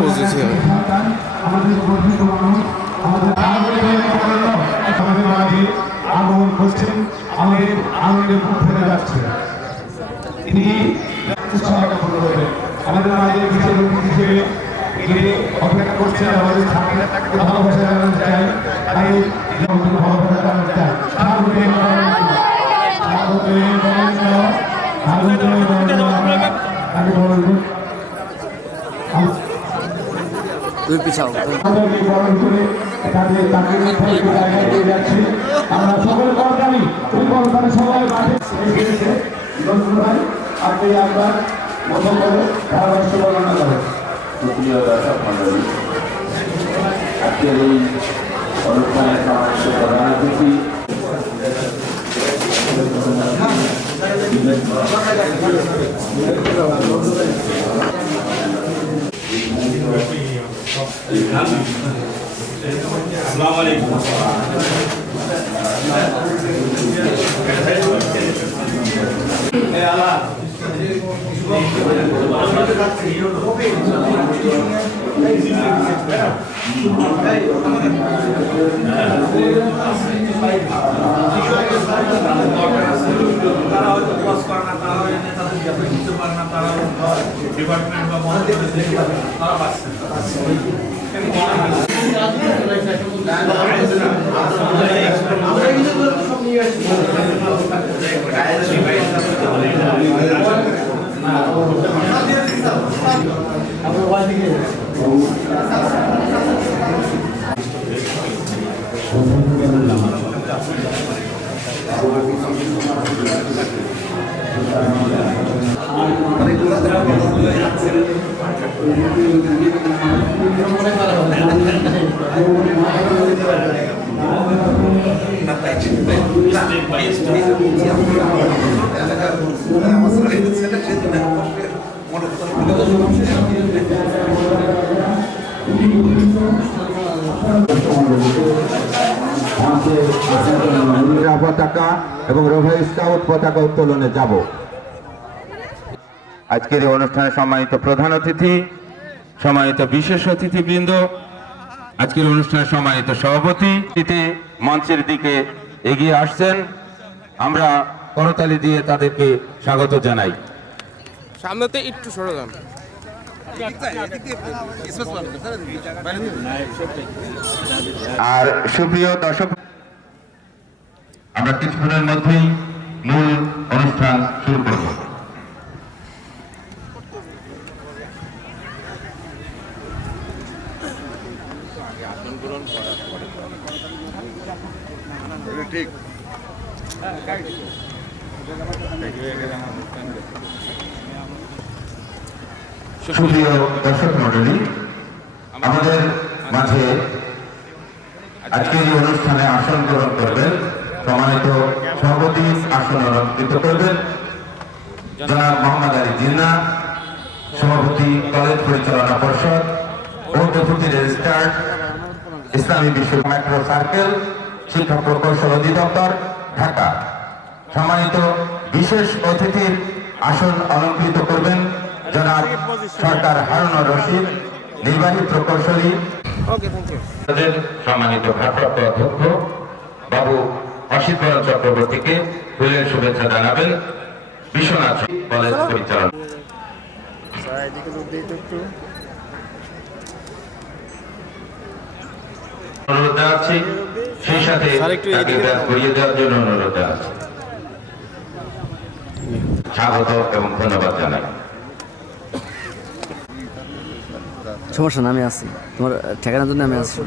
বুঝেছি আমি। আগমন করছেন, আমাদের আনন্দে বুক ফেলে যাচ্ছে। তিনি উৎসাহপূর্ণ হবেন আমাদের মাঝে বিশেষ অতিথি হিসেবে অপেক্ষা করছেন। আমাদের ছাত্রীরা তাকে ভালোবাসা জানাতে চাই, তাই ভালোবাসা জানাতে চাই। তুই পিছাও। আমরা সকলে কর্মী সবাই মাঠে আপনি আপনার মতো করে ধারাভাষ্য বর্ণনা করেন। প্রিয় দর্শক মন্ডলী, আজকের এই অনুষ্ঠানের সমাবেশ প্রধান অতিথি আসসালামু আলাইকুম। তারা হয়তো ক্লাস করে না, তারা নেতাদের দিতে পারে না, তারা ডিপার্টমেন্ট বা মহাদেবের দেখতে পারে না, তারা পাচ্ছে পতাকা এবং রোভার স্কাউট পতাকা উত্তোলনে যাব। আজকের এই অনুষ্ঠানে সম্মানিত প্রধান অতিথি, সম্মানিত বিশেষ অতিথিবৃন্দ, আজকের অনুষ্ঠানে সম্মানিত সভাপতি মঞ্চের দিকে এগিয়ে আসছেন। আমরা করতালি দিয়ে তাদেরকে স্বাগত জানাই। সামনেতে একটু সরে যান। আর সুপ্রিয় দর্শক, আমরা কিছুক্ষণের মধ্যেই মূল অনুষ্ঠান শুরু করব। ঠিক সুপ্রিয় দর্শক মণ্ডলী, আমাদের মাঝে আজকের এই অনুষ্ঠানে আসন গ্রহণ করবেন সম্মানিত সভাপতি, আসন অলঙ্কৃত করবেন জনাব মোহাম্মদ আলী জিন্নাহ, সভাপতি কলেজ পরিচালনা পর্ষদ ও ডেপুটি রেজিস্ট্রার ইসলামী বিশ্ব মেট্রো সার্কেল শিক্ষা প্রকৌশল অধিদপ্তর ঢাকা। সম্মানিত বিশেষ অতিথির আসন অলঙ্কৃত করবেন জনাব সরকার হারুনুর রশিদ, নির্বাহী প্রকৌশলী। সম্মানিত ভারপ্রাপ্ত অধ্যক্ষ বাবু অসিত বরণ চক্রবর্তীকে ফুলের শুভেচ্ছা জানাবেন বিশ্বনাথ কলেজ পরিচালনা। অনুরোধ জানাচ্ছি, সেই সাথে করিয়ে দেওয়ার জন্য অনুরোধ জানাচ্ছি। স্বাগত এবং ধন্যবাদ জানাই। সমস্যা না, আমি আছি, তোমার ঠিকানার জন্য আমি আছি।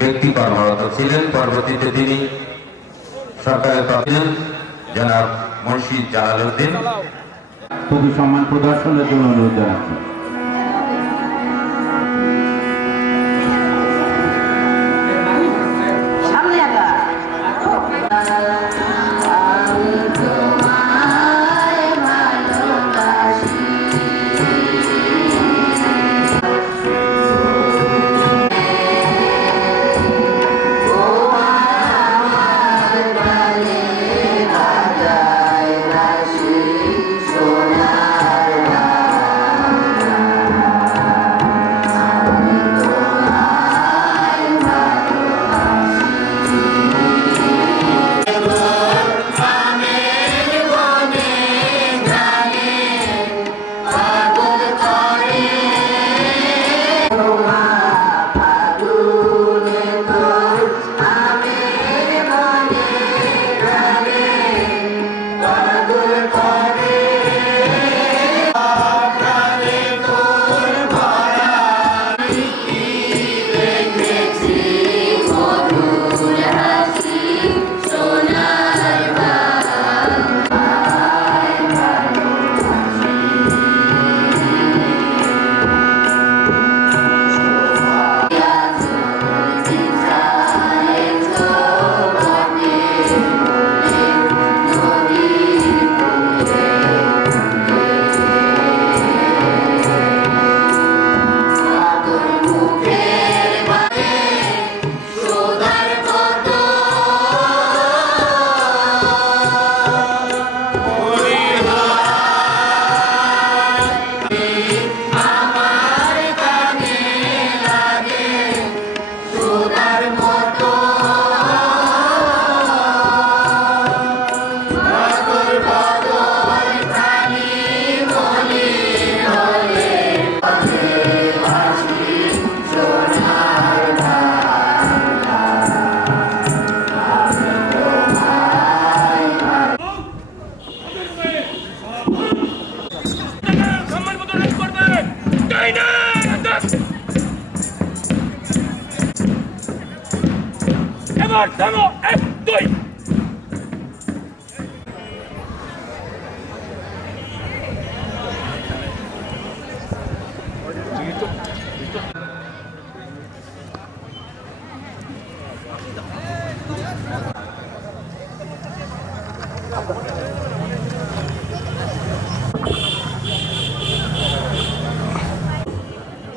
ব্যক্তি কর্মরত ছিলেন। পরবর্তীতে তিনি সরকারের ছিলেন জনাব মুর্শিদ জালালউদ্দিন। খুবই সম্মান প্রদর্শনের জন্য অনুরোধ জানাচ্ছি।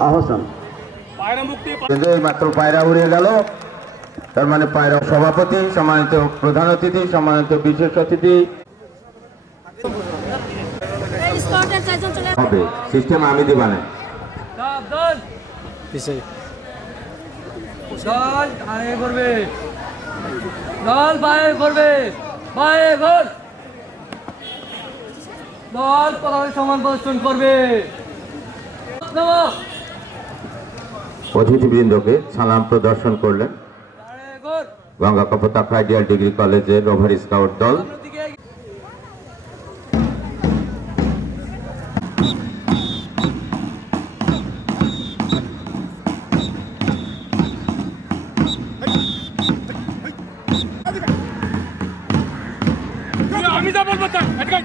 আহসান কিন্তু এই মাত্র পায়রা উড়ে গেল। তার মানে পায়রা সভাপতি, সম্মানিত প্রধান অতিথি, সম্মানিত বিশেষ অতিথি হবে। সিস্টেম আমি দিবানে দল আগে করবে, দল বাইরে করবে, বাইরে ঘর দল পরে সমান প্রদর্শন করবে। অতিথিবৃন্দকে সালাম প্রদর্শন করলেন গঙ্গা কপোতাক্ষ আইডিয়াল ডিগ্রি কলেজের রোভার স্কাউট দল। আমি যা বলবো তাই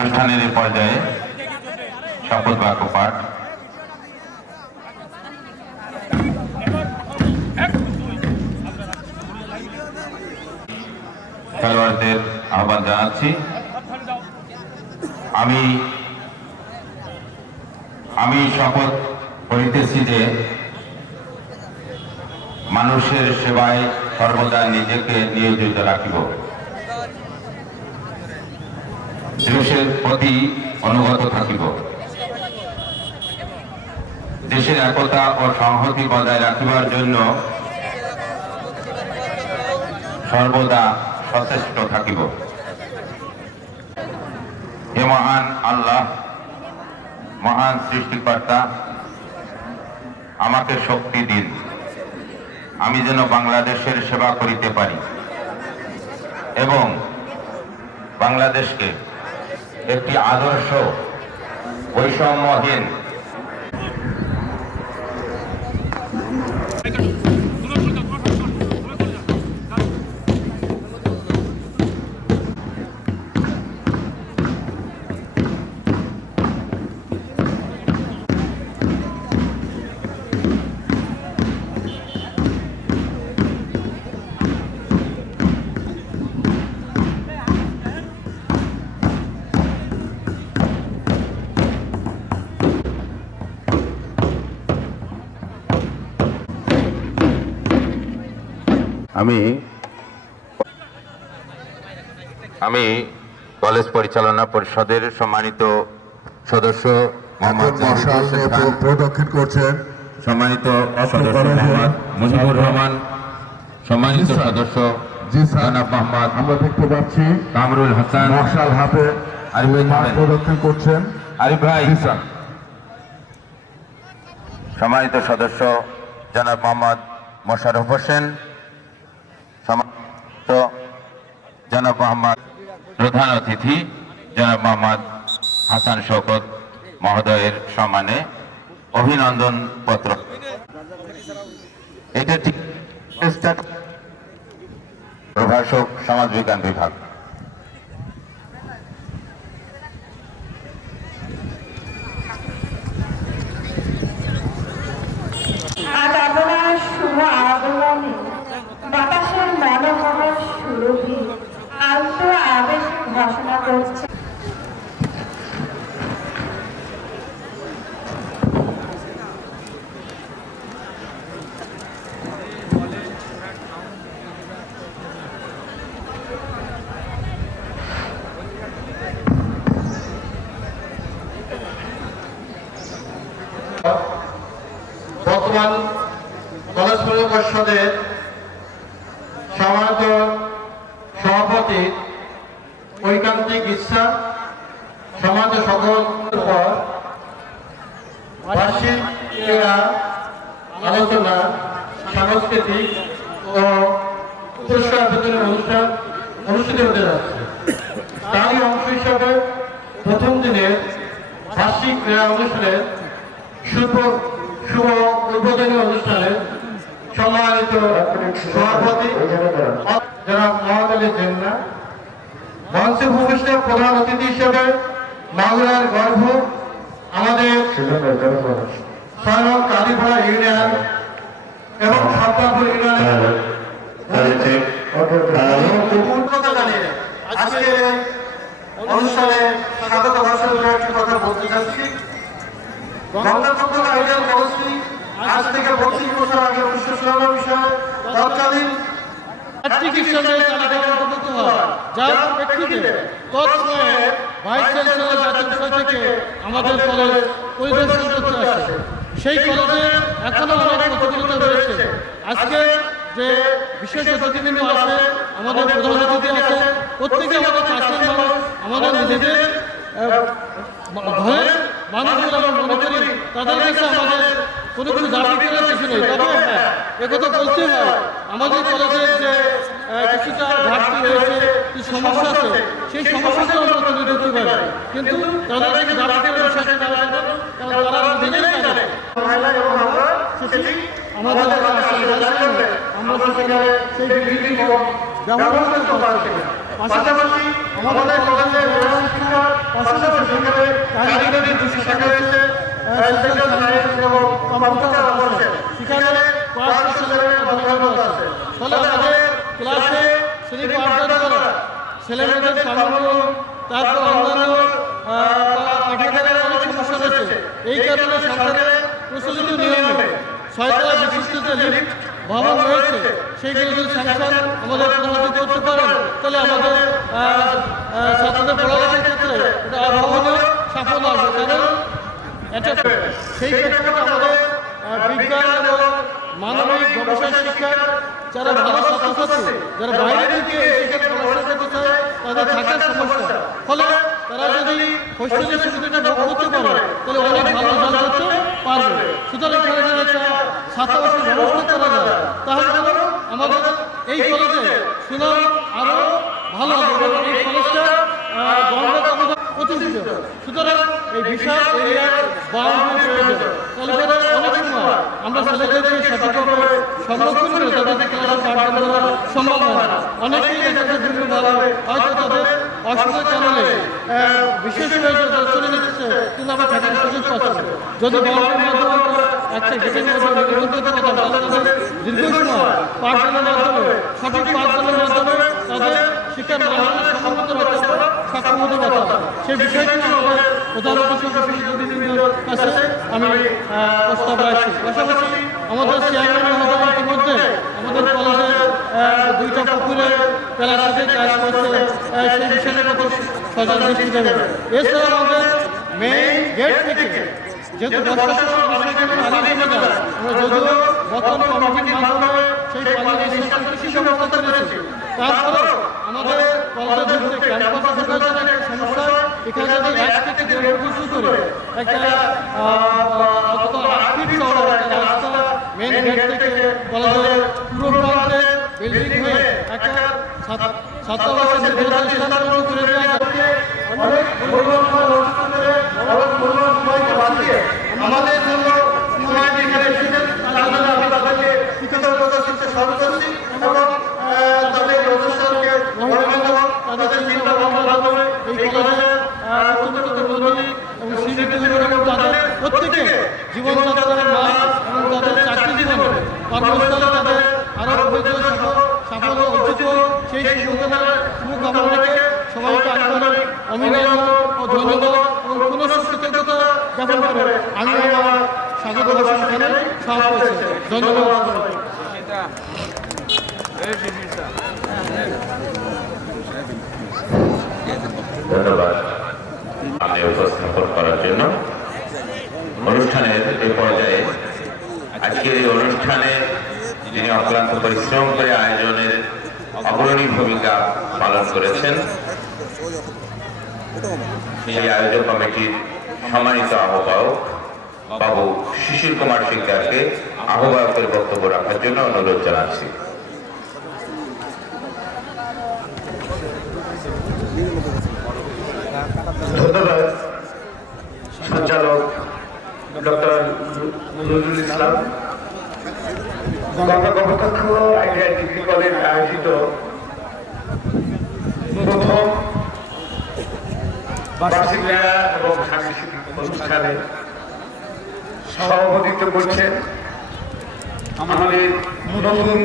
অনুষ্ঠানের এই পর্যায়ে শপথ বাক্য পাঠ। খেলোয়াড়দের আহ্বান জানাচ্ছি। আমি শপথ করিতেছি যে মানুষের সেবায় সর্বদা নিজেকে নিয়োজিত রাখিব, দেশের প্রতি অনুগত থাকিব, দেশের একতা ও সংহতি বজায় রাখিবার জন্য সর্বদা সচেষ্ট থাকিব। হে মহান আল্লাহ, মহান সৃষ্টিকর্তা, আমাকে শক্তি দিন, আমি যেন বাংলাদেশের সেবা করিতে পারি এবং বাংলাদেশকে একটি আদর্শ বৈষম্যহীন আমি কলেজ পরিচালনা পরিষদের সম্মানিত সদস্য মোহাম্মদ প্রদক্ষিণ করছেন সম্মানিত সদস্য মোহাম্মদ মুজিবুর রহমান, সম্মানিত সদস্য জনাব মোহাম্মদ আমরা দেখতে পাচ্ছি কামরুল হাসান, মশাল হাতে আরিফ ভাই প্রদক্ষিণ করছেন। আরিফ ভাই, সম্মানিত সদস্য জনাব মোহাম্মদ মোশাররফ হোসেন, সম্মানিত জনাব মোহাম্মদ প্রধান অতিথি জনাব মোহাম্মদ হাসান শওকত মহোদয়ের সম্মানে অভিনন্দন পত্র। এটা ঠিক প্রভাষক সমাজবিজ্ঞান বিভাগ। আজ আপনার শুভ আগমনে বাতাসের মনোহর সুরভি আলতো আবেশ ঘোষণা করছে। বর্তমান কলেজ পরিষদের চিকিৎসা সমাজ সকল পর বার্ষিক ক্রীড়া আলোচনা সাংস্কৃতিক ও পুরস্কার বিতরণ অনুষ্ঠান অনুষ্ঠিত হতে যাচ্ছে। তারই অংশ হিসাবে প্রথম দিনের বার্ষিক ক্রীড়া অনুষ্ঠানের শুভ উদ্বোধনী অনুষ্ঠানে সম্মানিত সভাপতি যারা মহাকালী জেন্না, মঞ্চে ভূমিষ্ঠ প্রধান অতিথি হিসেবে মাগুরার গর্ভ আমাদের 6 নং কালীপাড়া ইউনিয়ন এবং সাবধানপুর ইউনিয়নের আজকে অনুষ্ঠানে স্বাগত ভাষণ একটি কথা বলতে চাচ্ছি। গঙ্গাচন্দ্র আইডিয়াল কলেজটি আজ থেকে 32 বছর আগে 1994 সালে তৎকালীন চিকিৎসকের তালিকায় অন্তর্ভুক্ত হয়, যার প্রেক্ষিতে তৎসময়ে ভাইস চ্যান্সেলর জাতীয় বিষয় থেকে আমাদের কলেজ পরিদর্শন করতে আসে। সেই কলেজে এখনো অনেক প্রতিযোগিতা রয়েছে। আজকে যে বিশেষ অতিথিবৃন্দ আছে, আমাদের প্রধান অতিথি আছে, প্রত্যেকে আমাদের চাষের মানুষ, আমাদের নিজেদের ঘরের মানুষগুলো আমরা মনে করি তাদের কাছে আমাদের কোনো কিছু দাবি করার কিছু নেই। তবে হ্যাঁ, একথা বলতে হয়, আমাদের কলেজের যে কিছুটা ঘাটতি রয়েছে, কিছু সমস্যা আছে, সেই সমস্যাগুলো আমরা তুলে ধরতে পারি, কিন্তু তাদের কাছে দাবি করার বিষয়টা তারা জানে, কারণ তারা নিজেই জানে। আমাদের আমরা সেখানে সেই বিল্ডিং ব্যবহার করতে পারছি না। পাশাপাশি আমাদের কলেজের শিক্ষা পাশাপাশি সেখানে কারিগরি শাখা রয়েছে, এবং কম্পিউটার আছে, সেখানে কয়েকশো ছেলেমেয়ের অধ্যয়নরত আছে। ফলে আমাদের ক্লাসে শ্রেণী পাঠদান করা, ছেলেমেয়েদের কামানো, তারপর অন্যান্য পাঠাগারের অনেক সমস্যা রয়েছে। এই কারণে সরকারের প্রচলিত নিয়মে 6তলা বিশিষ্ট যে লিফট ভবন রয়েছে, সেইগুলো যদি স্যাংশন আমাদের প্রধানমন্ত্রী করতে পারেন, তাহলে আমাদের ছাত্রদের পড়ালেখার ক্ষেত্রে এটা অভাবনীয় সাফল্য আসবে। কারণ এটা সেই ক্ষেত্রে আমাদের বিজ্ঞান এবং মানবিক গবেষণা শিক্ষার যারা ভালো ছাত্রছাত্রী, যারা বাইরে থেকে সেখানে পড়াশোনা করতে চায়, তাদের থাকার সমস্যা, ফলে তারা যদি হোস্টেলের সুবিধাটা ভোগ করতে পারে, তাহলে অনেক ভালো রেজাল্ট করতে পারবে। সুতরাং এখানে যদি একটা ছাত্রাবাসের ব্যবস্থা করা যায়, তাহলে আমাদের এই কলেজে সুনাম আরও ভালো হবে এবং এই কলেজটা গভর্নমেন্ট প্রতিষ্ঠিত। সুতরাং এই বিশাল এরিয়ার বাউন্ডারি প্রয়োজন, তাহলে অনেক সময় আমরা ছেলেদেরকে সঠিকভাবে সংরক্ষণ করে তাদেরকে ক্লাসে পাঠদান করা সম্ভব হয় না। অনেকেই দেখা যায় বিভিন্নভাবে হয়তো তাদের অসুবিধার কারণে বিশেষ চলে নিচ্ছে, কিন্তু আমরা থাকার সুযোগ পাচ্ছি। যদি বাউন্ডারির মাধ্যমে আমরা একটা গেটের মাধ্যমে নিবন্ধন করতে পারি, তাদের দীর্ঘ সময় পাঠদানের মাধ্যমে, সঠিক পাঠদানের মাধ্যমে তাদের শিক্ষার মানদণ্ড সম্মত রাখতে সক্ষম হতে পারতাম। সেই বিষয়টি আমাদের প্রধান অতিথির কাছে আমি প্রস্তাব রাখছি। পাশাপাশি আমাদের চেয়ারম্যান মহোদয় ইতিমধ্যে আমাদের কলেজের 2টা পুকুরে প্লাস্টিকের কাজ করছে, সেই বিষয়টা কত সজাগ দৃষ্টি দেবে। এছাড়া আমাদের মেইন গেট থেকে যেহেতু পানি জমে যায়, আমরা যদিও বর্তমান কমিটির মাধ্যমে সেই পানি কৃষি ব্যবস্থা করেছি, তারপরেও আমাদের কলেজে ঢুকতে ক্যাম্পাসে ঢোকার জন্য একটা সমস্যা। এখানে যদি 1 থেকে 1.5 ফুট শুরু করে একটা 8 ফিট চওড়া একটা রাস্তা মেন গেট থেকে কলেজের পুরো প্রান্তে বিল্ডিং হয়ে একটা ছাত্রাবাসের নির্ধারিত স্থান পর্যন্ত করে দেওয়া যাচ্ছে। অনেক মূল্যবান সময় নষ্ট করে, অনেক মূল্যবান সময়কে বাঁচিয়ে আমাদের জন্য সময় এখানে এসেছেন, তার জন্য আমি তাদেরকে কৃতজ্ঞতা করতে শুরু করছি এবং তাদের অনুষ্ঠানকে তাদের চিন্তা ভাবনার মাধ্যমে এই কলেজের উন্নতি এবং স্মৃতি এবং তাদের প্রত্যেকে জীবনযাত্রার মান এবং তাদের চাকরি জীবনে কর্মস্থলে তাদের আরও সাফল্য অর্জিত সেই শুভকামনা রেখে সবাইকে আন্তরিক অভিনন্দন ও ধন্যবাদ এবং পুনঃকৃতজ্ঞতা জ্ঞাপন করে আমি আমার স্বাগত ভাষণ এখানে সমাপ্ত করছি। ধন্যবাদ। ধন্যবাদ আমি উপস্থাপন করার জন্য। অনুষ্ঠানের এই পর্যায়ে আজকের এই অনুষ্ঠানে যিনি অক্লান্ত পরিশ্রম করে আয়োজনের অগ্রণী ভূমিকা পালন করেছেন এই আয়োজক কমিটির সম্মানিত আহ্বায়ক বাবু শিশির কুমার শিকদারকে আহ্বায়কের বক্তব্য রাখার জন্য অনুরোধ জানাচ্ছি। ধন্যবাদ সঞ্চালক doctor Nazrul Islam. Ganga Kapotaksha idea degree college আয়োজিত প্রথম বার্ষিক মেলা এবং সাংস্কৃতিক অনুষ্ঠানে সভাপতিত্ব করছেন আমাদের নতুন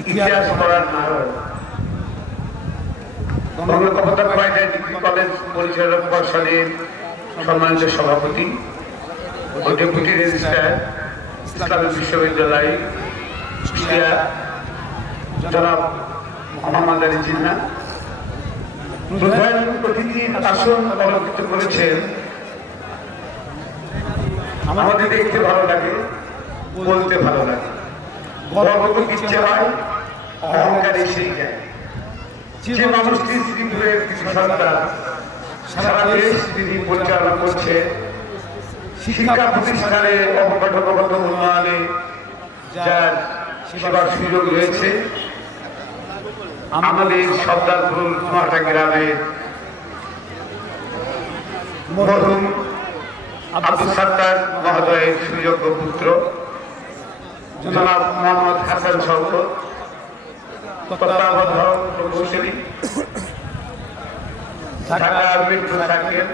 ইতিহাস পড়ার নায়ক Ganga Kapotaksha idea degree college পরিচালক পর্ষদের সম্মানিত সভাপতি ও ডেপুটি রেজিস্ট্রার ইসলামী বিশ্ববিদ্যালয় কুষ্টিয়া জনাব মোহাম্মদ আলী জিন্না, প্রধান অতিথির আসন অলঙ্কৃত করেছেন। আমাদের দেখতে ভালো লাগে, বলতে ভালো লাগে, গর্ব করতে ইচ্ছে হয়, অহংকার এসেই যায়। যে মানুষটি শ্রীপুরের কিছু সন্তান সারা দেশ তিনি পরিচালনা করছে, শিক্ষা প্রতিষ্ঠানে অবকাঠামোগত উন্নয়নে যার সেবার সুযোগ রয়েছে, আমাদের সর্দারপুর কুমারটা গ্রামের মরহুম আব্দুল সাত্তার মহোদয়ের সুযোগ্য পুত্র জনাব মোহাম্মদ হাসান শওকত, তত্ত্বাবধায়ক প্রকৌশলী, ঢাকা মেট্রো সার্কেল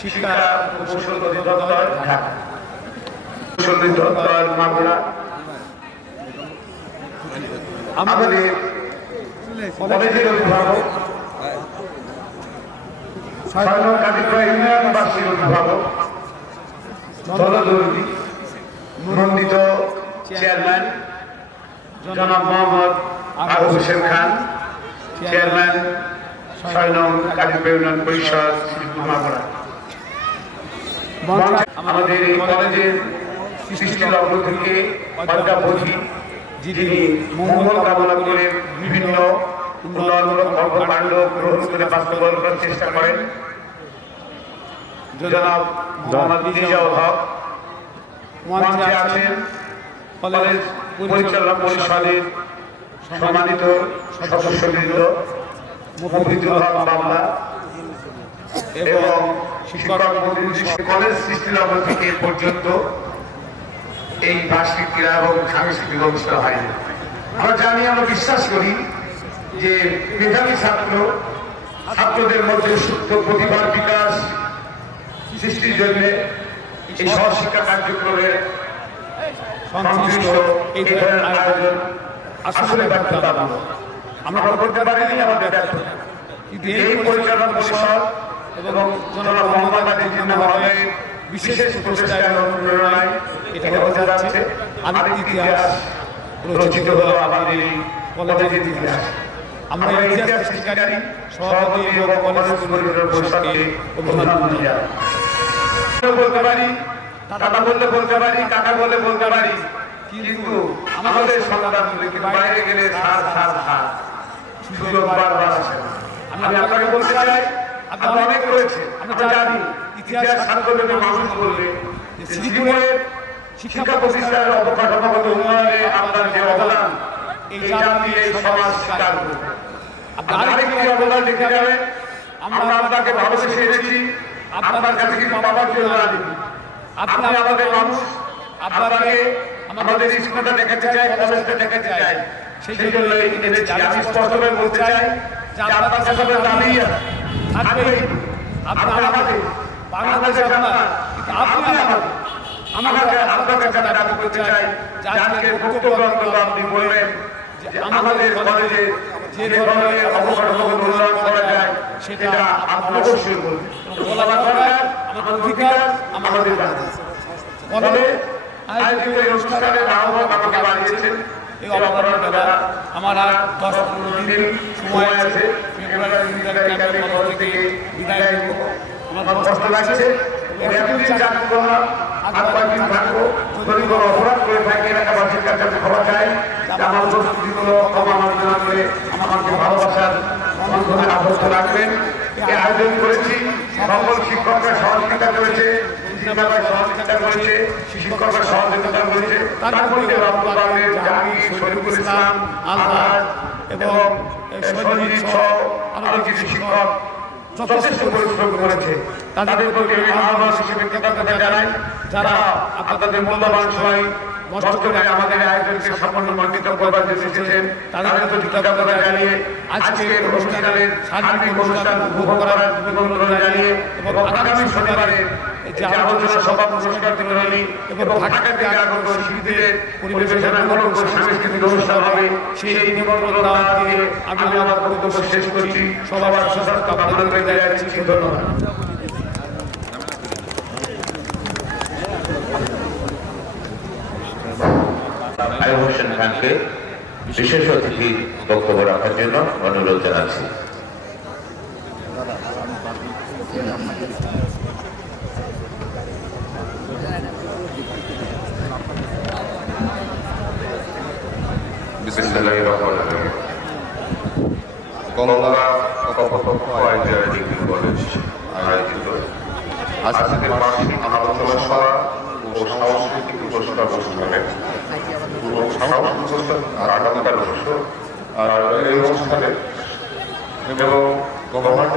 শিক্ষা প্রকৌশল অধিদপ্তর ঢাকা, প্রকৌশল অধিদপ্তর মামলা, আমাদের কলেজের অভিভাবক, ইউনিয়নবাসীর অভিভাবক, দলদর্মী নন্দিত চেয়ারম্যান জনাব মোহাম্মদ আবু হোসেন খান, চেয়ারম্যান ৬ নং কাজীপাড়া ইউনিয়ন পরিষদ মাগুরা, আমাদের এই কলেজের সৃষ্টি লগ্ন থেকে অধ্যাপতি যিনি মঙ্গল কামনা করে বিভিন্ন উন্নয়নমূলক কর্মকাণ্ড গ্রহণ করে বাস্তবায়ন করার চেষ্টা করেন জনাব মোহাম্মদ ইজাউল হক। মঞ্চে আছেন কলেজ পরিচালনা পরিষদের সম্মানিত সদস্যবৃন্দ মুফিদুল হক মামলা এবং শিক্ষক কলেজ সৃষ্টি লগ্ন থেকে পর্যন্ত এই বার্ষিক ক্রীড়া এবং সাংস্কৃতিক অনুষ্ঠান হয়নি। আমরা জানি, আমরা বিশ্বাস করি যে মেধাবী ছাত্রদের মধ্যে সুপ্ত প্রতিভার বিকাশ সৃষ্টির জন্য এই সহশিক্ষা কার্যক্রমের সংশ্লিষ্ট এই ধরনের আয়োজন আসলে ব্যর্থতা। আমরা করতে পারিনি, আমাদের ব্যর্থতা। এই পরিচালনা পরিষদ এবং জনাব মোহাম্মদ আলী জিন্না মহোদয়ের বিশেষ প্রচেষ্টায় অনুপ্রেরণায় এটা হতে যাচ্ছে আরেক ইতিহাস রচিত হলো আমাদের এই কলেজের ইতিহাস। আমরা ইতিহাস সৃষ্টিকারী সভাপতি এবং কলেজ পরিষদকে অভিনন্দন জানাই। বলতে পারি, টাকা বললে বলতে পারি, টাকা বললে বলতে পারি, কিন্তু আমাদের সন্তানগুলিকে বাইরে গেলে সার সার সার সুযোগ বারবার আসে। আমি আপনাকে বলতে চাই, আপনি অনেক রয়েছে, আমরা জানি ইতিহাস ছাত্রদের মানুষ বলবে শ্রীপুরের শিক্ষা প্রতিষ্ঠানের অবকাঠামোগত উন্নয়নে আপনার যে অবদান, এই জাতি এই সমাজ স্বীকার করবে। আপনি আরেকটি অবদান দেখে যাবেন, আমরা আপনাকে ভালোবেসে এনেছি, আপনার কাছে কিন্তু বাবার জন্য আনি। আপনি আমাদের মানুষ, আপনাকে আমাদের স্কুলটা দেখাতে চাই, কলেজটা দেখাতে চাই, সেই জন্য এনেছি। আমি স্পষ্টভাবে বলতে চাই যে আপনার কাছে দাবি থাকবে, আপনি আমাদের বাংলাদেশে আপনার, আপনি আমাদের আপনার কাছে দাবি করতে চাই যে আজকে বক্তব্য আপনি বলবেন যে আমাদের কলেজে যে ধরনের অবকাঠামোগত উন্নয়ন করা যায় সেটা আপনি অবশ্যই বলবেন। বলা দরকার, আমাদের অধিকার, আমাদের ফলে আয়োজিত এই অনুষ্ঠানের আহ্বান আমাকে বানিয়েছেন। এই অবকাঠামোর বেলা আমার আর 10-15 দিন সময় আছে। বিদায় আমার কষ্ট লাগছে, এতদিন জানি করলাম, আর কয়েকদিন থাকবো। যদি কোনো অপরাধ করে থাকে এলাকাবাসীর কাছে খবর চাই, আমার উপস্থিতিগুলো ক্ষমা মার্জনা করে আমাকে ভালোবাসার বন্ধনে আবদ্ধ রাখবেন। এই আয়োজন করে করেছে, চিন্তাভাবনা সহযোগিতা করেছে, শিক্ষকরা সহযোগিতা করেছে। তারপরে আব্দুল কাদের, জাহাঙ্গীর, শরীফুল ইসলাম, আজহার এবং সঞ্জিত সহ আরো কিছু শিক্ষক যথেষ্ট পরিশ্রম করেছে। তাদের প্রতি আহ্বান হিসেবে কৃতজ্ঞতা জানাই, যারা আপনাদের মূল্যবান সময় নষ্ট করে আমাদের আয়োজনকে সাফল্যমণ্ডিত করবার জন্য এসেছেন। তাদের প্রতি কৃতজ্ঞতা জানিয়ে আজকের অনুষ্ঠানের সার্বিক অনুষ্ঠান উপভোগ করার নিমন্ত্রণ জানিয়ে এবং আগামী শনিবারে যে আলোচনা সভা, পুরস্কার বিতরণী এবং ঢাকা থেকে আগত শিল্পীদের পরিবেশনামূলক সাংস্কৃতিক অনুষ্ঠান হবে, সেই নিমন্ত্রণ দিয়ে আমি আমার বক্তব্য শেষ করছি। সবার সুস্বাস্থ্য কামনা করে যাচ্ছি। ধন্যবাদ। আয়ুব হোসেন খানকে বিশেষ অতিথি বক্তব্য রাখার জন্য অনুরোধ জানাচ্ছি। বিসমিল্লাহির রহমানির রহিম। Ganga Kapotaksha idea degree college আয়োজিত আজকের বার্ষিক আলোচনা সভা ও সাংস্কৃতিক পুরস্কার অনুষ্ঠানে আগামীকাল অনুষ্ঠান আর এই অনুষ্ঠানে এবং গভর্নমেন্ট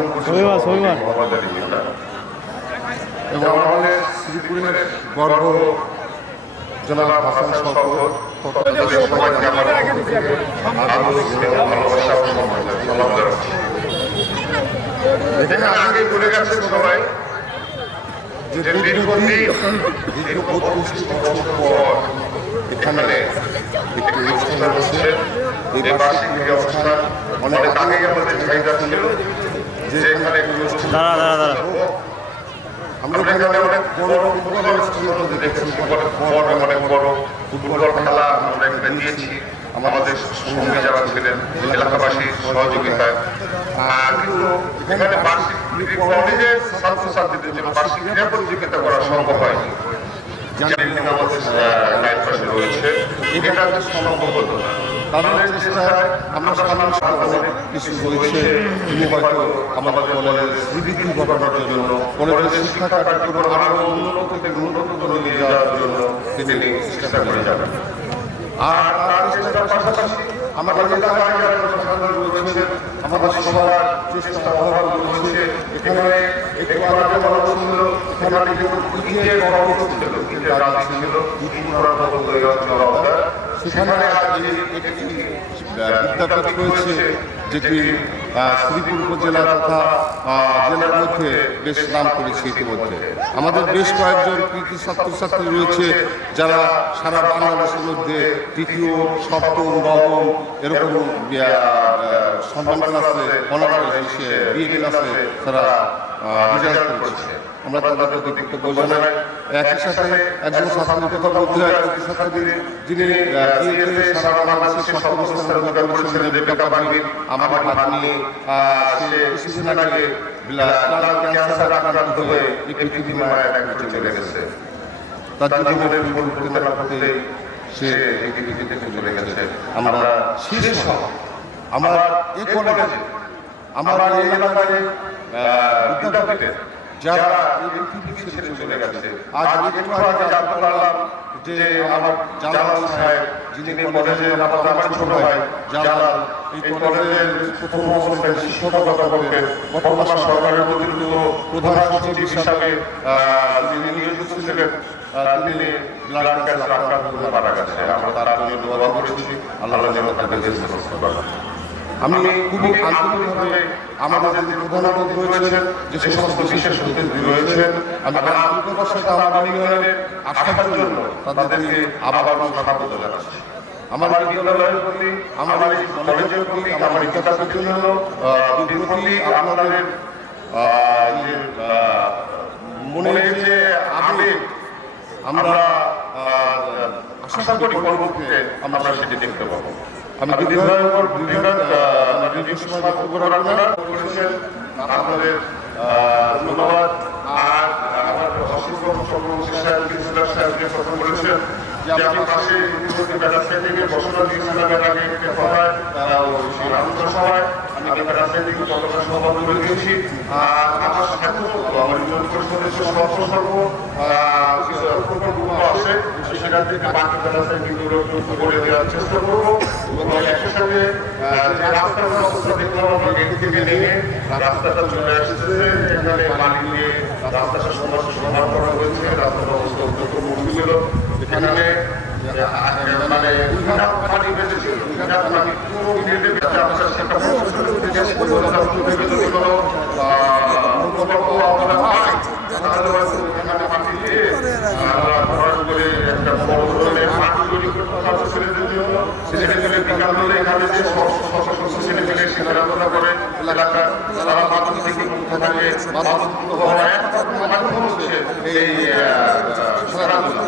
মোহাম্মদ আলী মিন্না এবং আমাদের শ্রীপুরের গর্ব জনাব হাসান শওকত সবাইকে আমার ভালোবাসা ও সালাম জানাচ্ছি। এখানে আগে বলে গেছে সবাই যে দীর্ঘ 25 বছর পর এখানে একটি অনুষ্ঠান হচ্ছে। এই বার্ষিক অনুষ্ঠান অনেক আগে আমাদের চাহিদা ছিল যে এখানে আমরা এখানে অনেক বড় ফুটবল অনুষ্ঠান দেখেছি, অনেক বড় ফুটবল খেলা আমরা এখানে দিয়েছি আমাদের সঙ্গে যারা ছিলেন এলাকাবাসীর সহযোগিতায়। কিন্তু এখানে বার্ষিক কলেজের ছাত্রছাত্রীদের জন্য বার্ষিক ক্রীড়া প্রতিযোগিতা করা সম্ভব হয়নি। যেমন আমাদের লাইন পাশে রয়েছে, এটা সম্ভব হতো না। তাদের চেষ্টায় আমরা সামনে কিছু হয়েছে, তিনি হয়তো আমাদের কলেজের শ্রীবৃদ্ধি ঘটানোর জন্য, কলেজের শিক্ষা কার্যক্রম আরো উন্নত থেকে উন্নত করে নিয়ে যাওয়ার জন্য তিনি চেষ্টা করে যাবেন। আর তার চেষ্টার পাশাপাশি আমাদের এলাকায় যারা সাধারণ রয়েছেন, আমাদের সবার চেষ্টা অভাব রয়েছে। এখানে একটু আগে বলা ছিল, এখানে কিন্তু ইটের গর্ব ছিল, ইটের রাজ ছিল, ইট করার মতো তৈরি হচ্ছিল আমাদের। সেখানে আজ একটি বিদ্যাপীঠ হয়েছে, যেটি শ্রীপুর উপজেলা তথা জেলার মধ্যে বেশ নাম করেছে ইতিমধ্যে। আমাদের বেশ কয়েকজন কৃতি ছাত্রছাত্রী রয়েছে যারা সারা বাংলাদেশের মধ্যে তৃতীয়, সপ্তম, নবম এরকম সম্মান ক্লাসে, অনার্স ক্লাসে, বিএ ক্লাসে তারা রেজাল্ট করেছে। আমরা তাদের প্রতি কৃতজ্ঞ জানাই। একই সাথে একজন ছাত্রীর কথা বলতে হয়, যিনি সারা বাংলাদেশের সপ্তম স্থান অধিকার করেছেন, রেবেকা পারভীন আমার হাত নিয়ে। সে কিছুদিন আগে ক্যান্সার আক্রান্ত হয়ে এই পৃথিবীর মায়া ত্যাগ করে চলে গেছে। তার জীবনের পরিবর্তন করতে সে এই পৃথিবী থেকে চলে গেছে। আমরা শেষ আমার এই কলেজে, আমার এই এলাকায় বিদ্যাপীঠে যারা এই পৃথিবী ছেড়ে চলে গেছে, আজ একটু আগে জানতে পারলাম যে আমার জালাল সাহেব, যিনি কলেজের আমার ছোট ভাই জালাল, এই কলেজের প্রথম বছরের শিক্ষকতা করতেন। বর্তমান সরকারের অতিরিক্ত প্রধান সচিব হিসাবে যিনি নিয়োজিত ছিলেন, তিনি ব্লাড ক্যান্সার আক্রান্ত হয়ে মারা গেছে। আমরা তার জন্য দোয়া করেছি, আল্লাহ যেন তাকে সুস্থ করেন। আমি খুবই আন্তরিকভাবে আমাদের যে প্রধান অতিথি রয়েছেন, যে সমস্ত বিশেষ অতিথি রয়েছেন, আমি আন্তরিকতার সাথে আমার ইউনিয়নের আসার জন্য তাদেরকে আবার স্বাগত জানাচ্ছি। আমার বিদ্যালয়ের প্রতি, আমার কলেজের প্রতি, আমার বিদ্যালয়ের জন্য প্রতি আপনাদের মনে যে আবেগ, আমরা আশা করি পরবর্তীতে আমরা সেটি দেখতে পাবো। আমি বিদ্যালয়ের উপর দীর্ঘ সময় বক্তব্য রাখবো না, আপনাদের ধন্যবাদ। আর আমার অসংখ্য সাহেবকে কথা বলেছেন যে আমি পাশে বেড়া থেকে ঘোষণা দিয়েছিলাম এর আগে একটা সভায়, সেই আনন্দ সভায় আমি বেড়া আন্ডারস্ট্যান্ডিং যতটা সম্ভব করে দিয়েছি। আমার এখন আমার ইউনিয়ন পরিষদের যে সর্ব প্রকল্পগুলো আছে সেখান থেকে বাকি রাস্তাগুলো করে দেওয়ার চেষ্টা করবো এবং একই সাথে যে রাস্তার অবস্থা দেখলাম আমরা গেট থেকে নেমে রাস্তাটা চলে আসতেছে, এখানে পানি দিয়ে রাস্তাটা সমস্যা সমাধান করা হয়েছে। রাস্তার অবস্থা অত্যন্ত মুশকিল ছিল, এখানে মানে পানি বেঁচেছিল, পানি পুরো ঘিরে সেটা প্রকল্প আমরা পাই তাহলে এখানে মাটি দিয়ে ভরাট করে একটা বড় ধরনের মাঠ তৈরি করতে হবে ছেলেদের জন্য। ছেলেমেলে বিকাল হলে এখানে যে ছেলেমেলে খেলাধুলা করে এলাকার তারা মাধ্যম থেকে মুক্ত থাকে, মাদকমুক্ত হওয়ার একমাত্র মাধ্যম হচ্ছে এই খেলাধুলা।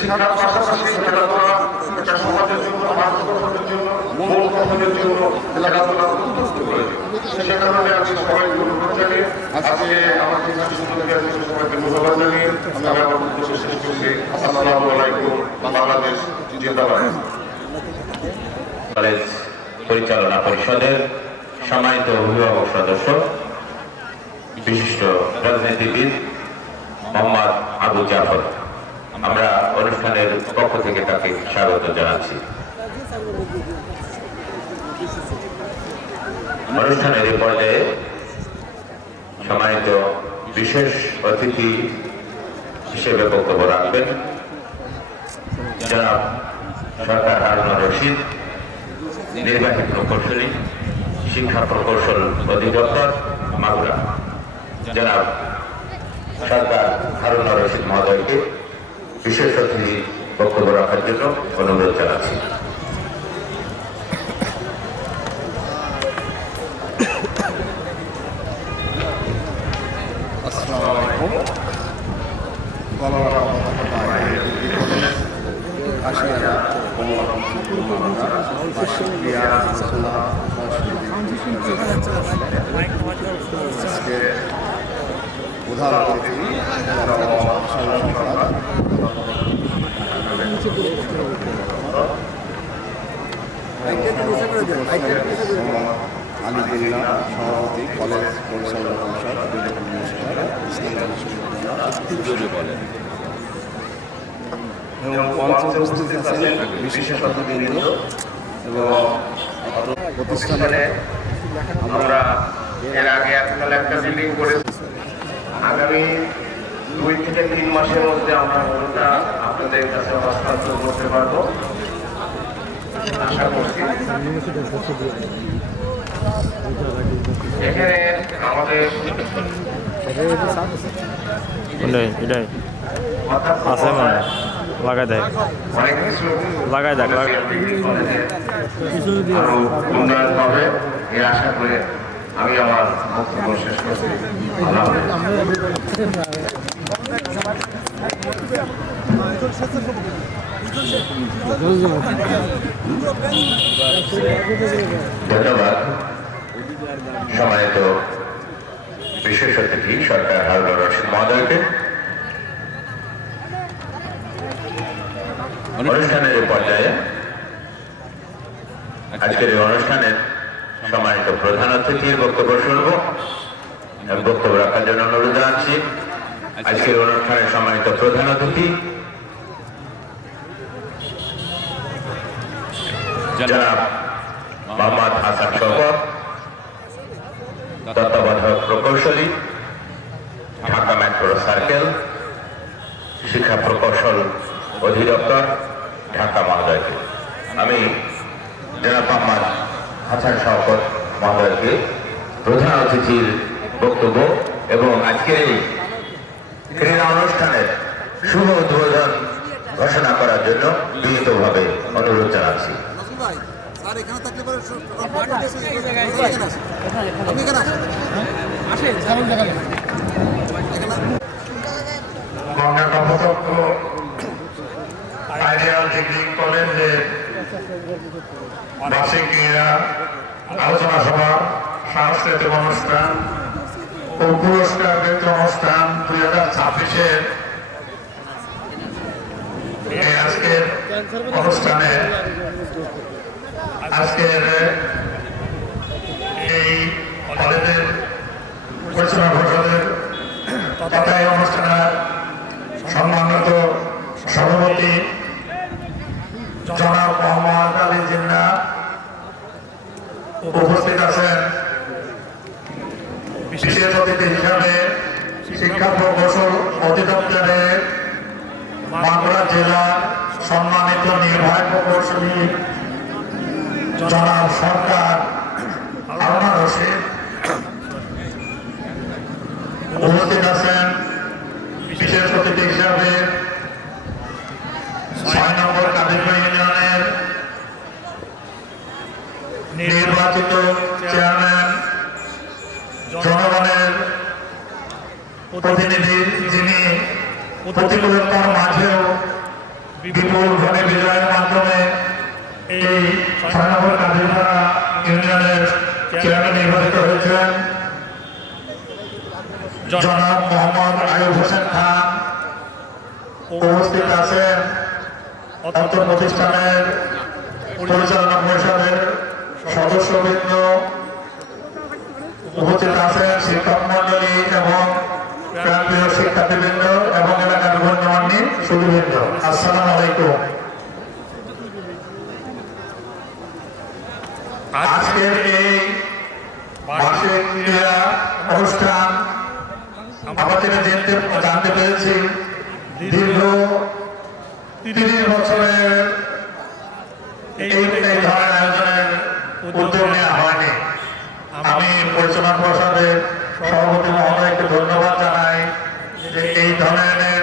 শিক্ষার পাশাপাশি খেলাধুলা একটা সমাজের জন্য, মানবতার জন্য, মূল গঠনের জন্য খেলাধুলা অত্যন্ত প্রয়োজন। সে কারণে আমি সবাইকে অনুরোধ জানিয়ে আজকে আমাকে সবাইকে ধন্যবাদ জানিয়ে আমি আমার বক্তব্য শেষ করছি। আসসালামু আলাইকুম। বাংলাদেশ জিন্দাবাদ। কলেজ পরিচালনা পরিষদের সম্মানিত অভিভাবক সদস্য, বিশিষ্ট রাজনীতিবিদ মোহাম্মদ আবু জাফর, আমরা অনুষ্ঠানের পক্ষ থেকে তাকে স্বাগত জানাচ্ছি। অনুষ্ঠানের এই পর্যায়ে সম্মানিত বিশেষ অতিথি হিসেবে বক্তব্য রাখবেন জনাব সরকার হারুনুর রশিদ, নির্বাহী প্রকৌশলী, শিক্ষা প্রকৌশল অধিদপ্তর, মাগুরা। জনাব সরকার হারুনুর রশিদ মহোদয়কে বিশেষ অতিথি বক্তব্য রাখার জন্য অনুরোধ জানাচ্ছি। প্রধান অতিথি আলিদুল্লাহ সভাপতি, কলেজ পরিচালনা পরিষদ, এবং মঞ্চে উপস্থিত আছেন বিশেষ অতিথিবৃন্দ এবং প্রতিষ্ঠানে আমরা এর আগে এককালে একটা বিল্ডিং করে আগামী 2 থেকে 3 মাসের মধ্যে আমরা ওটা আপনাদের কাছে হস্তান্তর করতে পারবো আশা করছি। এখানে আমাদের আছে মানে লাগাই দেয় অনেক কিছু লাগাই দেখ উন্নয়ন হবে এই আশা করে আমি আমার বক্তব্য শেষ করছি। ধন্যবাদ সম্মানিত বিশেষ অতিথি সরকার হারুনুর রশিদ মহোদয়কে। অনুষ্ঠানের এই পর্যায়ে আজকের এই অনুষ্ঠানের সম্মানিত প্রধান অতিথির বক্তব্য শুনব এবং বক্তব্য রাখার জন্য অনুরোধ জানাচ্ছি। আজকের অনুষ্ঠানের সম্মানিত প্রধান অতিথি জনাব মোহাম্মদ হাসান শওকত, তত্ত্বাবধায়ক প্রকৌশলী, ঢাকা মেট্রো সার্কেল, শিক্ষা প্রকৌশল অধিদপ্তর, ঢাকা মহোদয়কে। আমি জনাব মোহাম্মদ হাসান শওকত মহোদয়কে প্রধান অতিথির বক্তব্য এবং আজকের এই ক্রীড়া অনুষ্ঠানের শুভ উদ্বোধন ঘোষণা করার জন্য বিনীতভাবে অনুরোধ জানাচ্ছি। আইডিয়াল ডিগ্রি কলেজের বার্ষিক ক্রীড়া আলোচনা সভা, সাংস্কৃতিক অনুষ্ঠান ও পুরস্কার বিতরণ অনুষ্ঠান 2026-এর এই আজকের অনুষ্ঠানে আজকের এই উপস্থিত আছেন বিশেষ অতিথি হিসাবে শিক্ষা প্রকৌশল অধিদপ্তরের মাগুরা জেলার সম্মানিত নির্বাহী প্রকৌশলী জনাব সরকার হারুন রশিদ। উপস্থিত আছেন বিশেষ অতিথি হিসাবে ৬ নম্বর কাদিরপুর ইউনিয়নের নির্বাচিত চেয়ারম্যান, জনগণের প্রতিনিধি, যিনি প্রতিকূলতার মাঝেও বিপুল ভোটে বিজয়ের মাধ্যমে এই ৬ নম্বর কাদিরপাড়া ইউনিয়নের চেয়ারম্যান নির্বাচিত হয়েছেন জনাব মোহাম্মদ আয়ুব হোসেন খান। উপস্থিত আছেন অত্র প্রতিষ্ঠানের পরিচালনা পরিষদের সদস্যবৃন্দ, উপস্থিত আছেন শিক্ষক মন্ডলী এবং প্রান্তীয় শিক্ষার্থীবৃন্দ এবং এলাকার গণ্যমান্য সুধীবৃন্দ। আসসালামু আলাইকুম। আজকের এই বার্ষিক ক্রীড়া অনুষ্ঠান আমাদের জানতে পেরেছি দীর্ঘ 30 বছরের এই ধরনের আয়োজনের উদ্যোগ নেওয়া হয়নি। আমি পরিচালনা পর্ষদের সভাপতি মহোদয়কে ধন্যবাদ জানাই যে এই ধরনের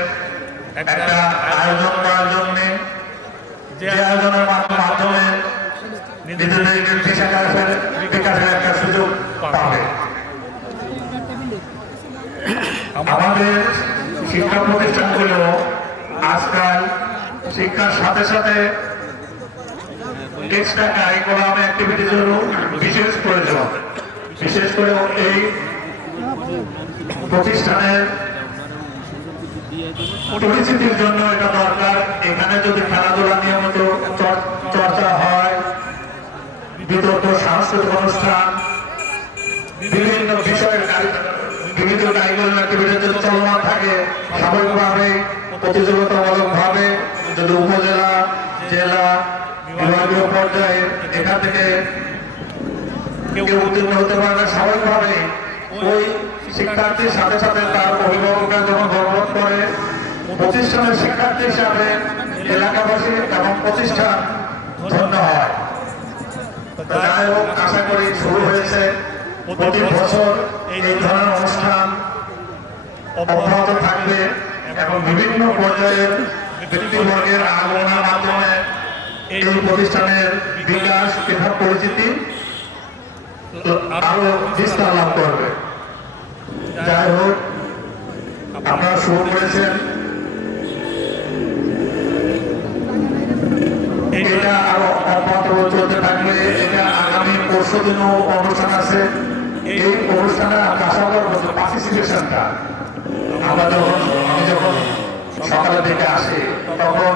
একটা আয়োজন করার জন্য, যে আয়োজনের মাধ্যমে নিজেদের বিকাশের একটা সুযোগ পাবে। আমাদের শিক্ষা প্রতিষ্ঠানগুলো আজকাল শিক্ষার সাথে সাথে এক্সট্রা কারিকুলাম অ্যাক্টিভিটিজেরও বিশেষ প্রয়োজন। বিশেষ করে এই প্রতিষ্ঠানের পরিচিতির জন্য এটা দরকার। এখানে যদি খেলাধুলা নিয়মিত চর্চা হয়, বিতর্ক, সাংস্কৃতিক অনুষ্ঠান, বিভিন্ন বিষয়ের বিভিন্ন কারিকুলাম অ্যাক্টিভিটি যদি চলমান থাকে, স্বাভাবিকভাবে প্রতিযোগিতামূলক ভাবে যদি উপজেলা, জেলা, বিভাগীয় পর্যায়ে এখান থেকে কেউ উত্তীর্ণ হতে পারবে, স্বাভাবিকভাবে ওই শিক্ষার্থীর সাথে সাথে তার অভিভাবকরা যখন গর্ববোধ করে, প্রতিষ্ঠানের শিক্ষার্থী হিসাবে এলাকাবাসী এবং প্রতিষ্ঠান ধন্য হয়। যাই হোক, আশা করি শুরু হয়েছে, প্রতি বছর এই ধরনের অনুষ্ঠান অব্যাহত থাকবে এবং বিভিন্ন পর্যায়ের ব্যক্তিবর্গের আগমনের মাধ্যমে এই প্রতিষ্ঠানের বিকাশ এবং পরিচিতি আরো বিস্তার লাভ করবে। যাই হোক, আপনারা শুরু করেছেন, এটা আরো অব্যাহত চলতে থাকবে। এটা আগামী পরশু দিনও অনুষ্ঠান আছে। এই অনুষ্ঠানে আশা করবো পার্টিসিপেশনটা, আমি যখন সকালের দিকে আসি তখন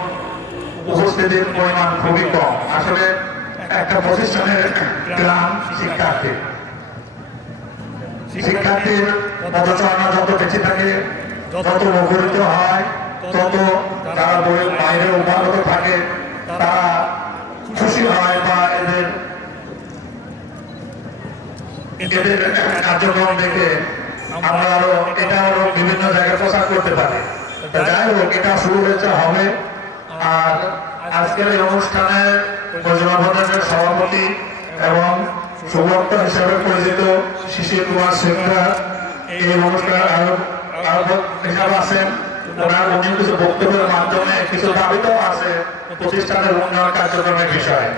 উপস্থিতির পরিমাণ খুবই কম। আসলে একটা প্রতিষ্ঠানের গ্রাম শিক্ষার্থীর পদচারণা যত বেঁচে থাকে, যত মুখরিত হয়, তত তারা বইয়ের বাইরে উপাগত থাকে, তারা খুশি হয় বা এদের কার্যক্রম দেখে আমরা এটা আরো বিভিন্ন জায়গায় প্রচার করতে পারি। যাই হোক, এটা শুরু হয়েছে, হবে। আর আজকের এই অনুষ্ঠানে পরিচালনা সভাপতি এবং সুবক্তা হিসাবে পরিচিত শিশির কুমার সিংহা এই অনুষ্ঠানের আয়োজক হিসাবে আছেন। উনি কিছু বক্তব্যের মাধ্যমে কিছু দাবিতেও আছে প্রতিষ্ঠানের উন্নয়ন কার্যক্রমের বিষয়ে।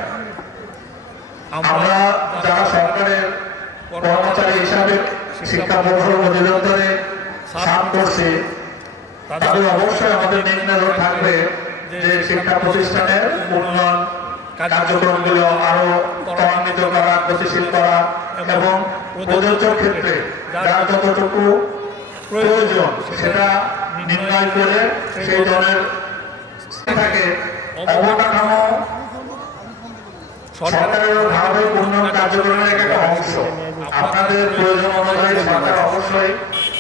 আমরা যারা সরকারের কর্মচারী হিসাবে শিক্ষা প্রকৌশল অধিদপ্তরে কাজ করছি, তাদের অবশ্যই আমাদের নির্ণয় থাকবে যে শিক্ষা প্রতিষ্ঠানের উন্নয়ন কার্যক্রমগুলো আরো ত্বরান্বিত করা, গতিশীল করা এবং প্রযোজ্য ক্ষেত্রে যার যতটুকু প্রয়োজন সেটা নির্ণয় করে সেই ধরনের থাকে অবকাঠামো সরকারের ধারাবাহিক উন্নয়ন কার্যক্রমের একটা অংশ। আপনাদের প্রয়োজন অনুযায়ী সরকার অবশ্যই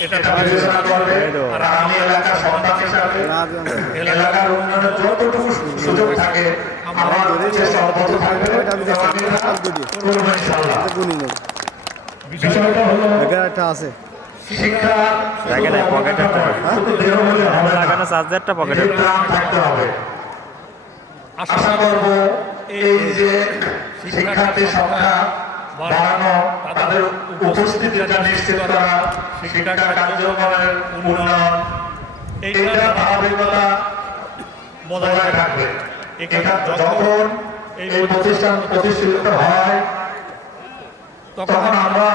এটা বিবেচনা করবে। আর আমি এলাকার সন্তান হিসাবে এলাকার উন্নয়নের যতটুকু সুযোগ থাকে আমার চেষ্টা অব্যাহত থাকবে এবং আমি করবো ইনশাআল্লাহ। বিষয়টা হলো আছে শিক্ষা দেখেন এই পকেটের শুধু দেহ হলে হবে না, লাগানো চার্জারটা পকেটের এর প্রাণ থাকতে হবে। আশা করব এই যে শিক্ষার্থীর সংখ্যা বাড়ানো, তাদের উপস্থিতিটা নিশ্চিত করা, শিক্ষা কার্যক্রমের উন্নয়ন, এইটা ধারাবাহিকতা বজায় থাকবে। এটা যখন এই প্রতিষ্ঠান প্রতিষ্ঠিত হয় তখন আমরা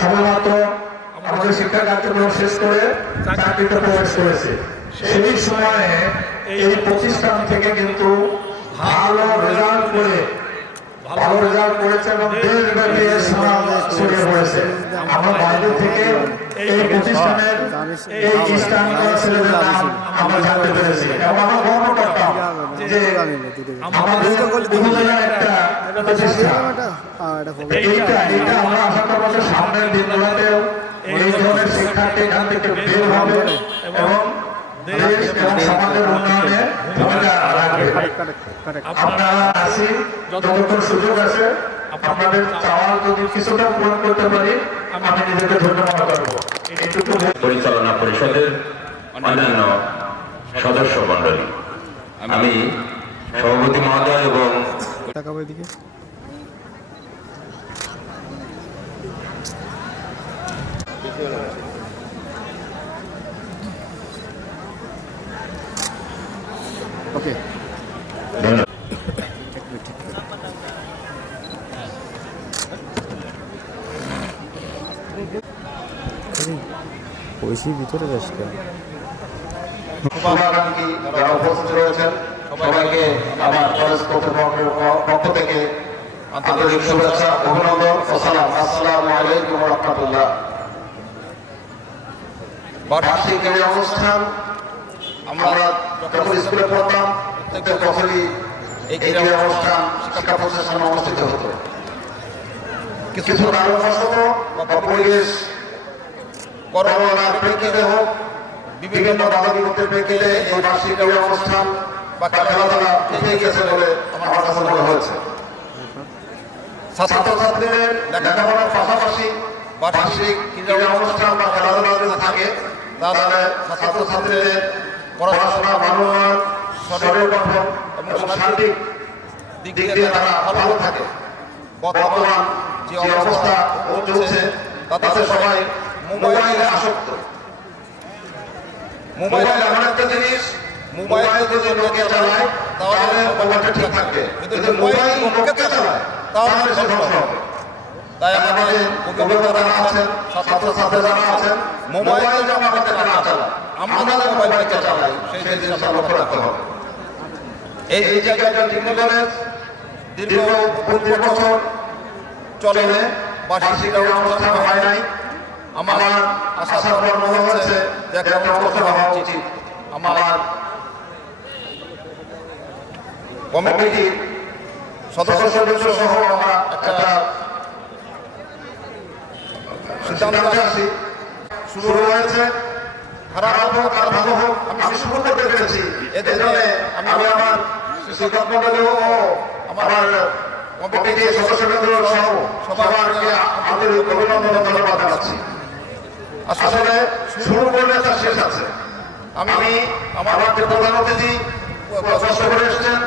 সবেমাত্র আমাদের শিক্ষা কার্যক্রম শেষ করে চাকরিতে প্রবেশ করেছি। সেই সময়ে এই প্রতিষ্ঠান থেকে কিন্তু ভালো রেজাল্ট করেছে এবং দেশব্যাপী এর সুনাম ছড়িয়ে পড়েছে। আমরা বাইরে থেকে এই প্রতিষ্ঠানের এই ইসলামিক ছেলেদের নাম আমরা জানতে পেরেছি এবং আমরা গর্ব করতাম যে আমাদের উপজেলার একটা প্রতিষ্ঠান। এইটা আমরা আশা করবো যে সামনের দিনগুলোতেও এই ধরনের শিক্ষার্থী এখান থেকে বের হবে এবং দেশ এবং সমাজের উন্নয়নে ভূমিকা রাখবে। আপনারা আছি, যতক্ষণ সুযোগ আছে আপনাদের চাওয়ার যদি কিছুটা পূরণ করতে পারি আমি নিজেকে ধন্য মনে করবো। এইটুকু পরিচালনা পরিষদের অন্যান্য সদস্য মন্ডলী, আমি সভাপতি মহোদয় এবং ওকে ওইসি ভিতরে বসে শুভাকাঙ্ক্ষী যারা উপস্থিত রয়েছেন সবাইকে আমার কলেজ কর্তৃপক্ষের পক্ষ থেকে আন্তরিক শুভেচ্ছা, অভিনন্দন ও সালাম। আসসালামু আলাইকুম ওয়া রাহমাতুল্লাহ। বার্ষিক এই অনুষ্ঠান আমরা যখন স্কুলে পড়তাম প্রত্যেক বছরই এই ক্রীড়া অনুষ্ঠান শিক্ষা প্রতিষ্ঠানে অনুষ্ঠিত হতো। কিছু কারণবশত বা পরিবেশ করোনার প্রেক্ষিতে হোক, বিভিন্ন বাধা বিপত্তির প্রেক্ষিতে এই বার্ষিক ক্রীড়া অনুষ্ঠান বা খেলাধুলা এগিয়ে গেছে বলে আমার কাছে মনে হয়েছে। ছাত্রছাত্রীদের লেখাপড়ার পাশাপাশি বার্ষিক ক্রীড়া অনুষ্ঠান বা খেলাধুলা যদি থাকে তাহলে ছাত্রছাত্রীদের পড়াশোনা, মানোন্নয়ন, শরীর গঠন এবং শারীরিক দিক দিয়ে তারা ভালো থাকে। বর্তমান যে অবস্থা চলছে তাতে সবাই মোবাইলে আসক্ত। মোবাইল এমন একটা জিনিস, মোবাইল যদি লোকে চালায় তাহলে মোবাইলটা ঠিক থাকবে, কিন্তু মোবাইল লোকে চালায় তাহলে সে ধ্বংস হবে। তাই আমাদের অভিভাবক যারা আছেন, ছাত্রছাত্রী যারা আছেন, মোবাইল যেন আমাদের না চালায়, আমরা মোবাইলটাকে চালাই সেই জিনিসটা লক্ষ্য রাখতে হবে। এই জায়গায় ডিগ্রি কলেজ দীর্ঘ 25 বছর চলে, বার্ষিক অনুষ্ঠান হয় নাই। আমার আশার পর মনে হয়েছে যে একটা অনুষ্ঠান হওয়া উচিত। আমার কমিটির সদস্য সহ আমরা একটা সিদ্ধান্তে আসি। শুরু হয়েছে, খারাপ হোক আর ভালো হোক, আমি শুরু করতে পেরেছি। এতে জন্য আমি আমার শিক্ষক মন্ডলী ও আমার কমিটির সদস্যবৃন্দ সহ সবাইকে আন্তরিক অভিনন্দন ও ধন্যবাদ জানাচ্ছি। আসলে শুরু করলে তার শেষ আছে। আমি আমার যে প্রধান অতিথি কষ্ট করে এসেছেন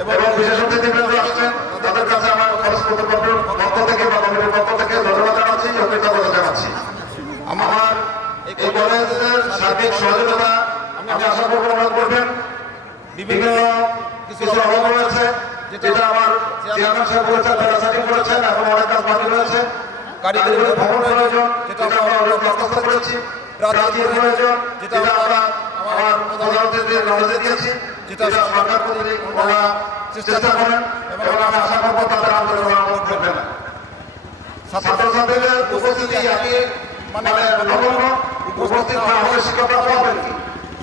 এবং বিশেষ অতিথিবৃন্দ আসছেন, তাদের কাছে আমার কলেজ কর্তৃপক্ষের পক্ষ থেকে বা কমিটির পক্ষ থেকে ধন্যবাদ জানাচ্ছি, কৃতজ্ঞতা জানাচ্ছি। আমার এই কলেজের সার্বিক সহযোগিতা আমি আশা করব আপনারা করবেন। বিভিন্ন কিছু অভাব রয়েছে যেটা আমার চেয়ারম্যান সাহেব বলেছেন, তারা সেটিং করেছেন, এখন অনেক কাজ বাকি রয়েছে। কারিগরি ভবন প্রয়োজন, যেটা আমরা দরখাস্ত করেছি। রাজনীতির প্রয়োজন, যেটা আমরা আমার প্রধানমন্ত্রীদের নলেজে দিয়েছি, যেটা সরকার কর্তৃক ওনারা চেষ্টা করেন এবং আমি আশা করবো তাদের আন্দোলন করবে না। ছাত্রছাত্রীদের উপস্থিতি আগে মানে নগণ্য, উপস্থিত না হলে শিক্ষকরা পাবেন কি?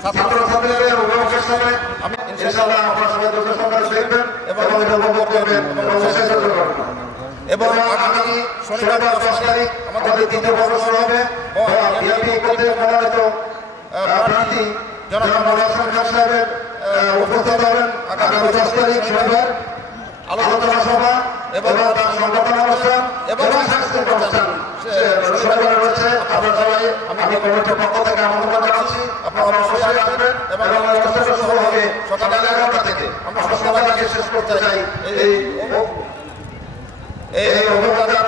ছাত্রছাত্রীদের অভিভাবকের সাথে আমি ইনশাআল্লাহ আপনার সবাই ধৈর্য সহকারে দেখবেন এবং অভিভাবক করবেন এবং অবশ্যই সহযোগিতা করবেন। এবং আগামী শনিবার 10 তারিখ আমাদের দ্বিতীয় পর্ব শুরু হবে। বিএনপি কর্তৃক মনোনীত প্রার্থী জনাব মোহাম্মদ খান সাহেবের উপস্থিত হবেন আগামী 10 তারিখ শনিবার আলোচনা সভা এবং তার সংগঠন অনুষ্ঠান এবং সাংস্কৃতিক অনুষ্ঠান শনিবার রয়েছে। আপনারা সবাই আমি কমিটির পক্ষ থেকে আমন্ত্রণ জানাচ্ছি, আপনারা অবশ্যই আসবেন এবং অনুষ্ঠান শুরু হবে সকাল 11টা থেকে। আমরা সকালে গিয়ে শেষ করতে চাই এই অভিজ্ঞতার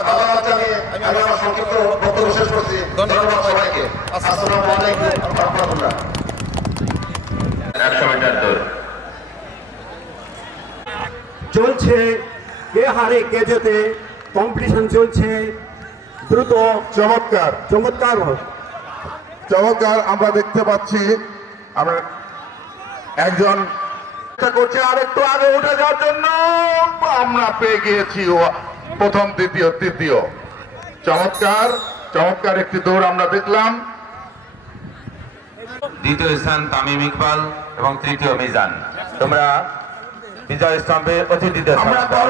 আদালত আমি আমার সংক্ষিপ্ত বক্তব্য শেষ করছি। ধন্যবাদ সবাইকে। আসসালামু আলাইকুম ওয়া রাহমাতুল্লাহ। 100 মিটার দৌড় চলছে, কে হারে কে জেতে, কম্পিটিশন চলছে দ্রুত। চমৎকার চমৎকার চমৎকার আমরা দেখতে পাচ্ছি। আমরা একজন করছে আর একটু আগে উঠে যাওয়ার জন্য, আমরা পেয়ে গিয়েছি প্রথম, দ্বিতীয়, তৃতীয়। চমৎকার চমৎকার একটি দৌড় আমরা দেখলাম। দ্বিতীয় স্থান তামিম ইকবাল এবং তৃতীয় মিজান। তোমরা বিজয় স্তম্ভে অতিথিদের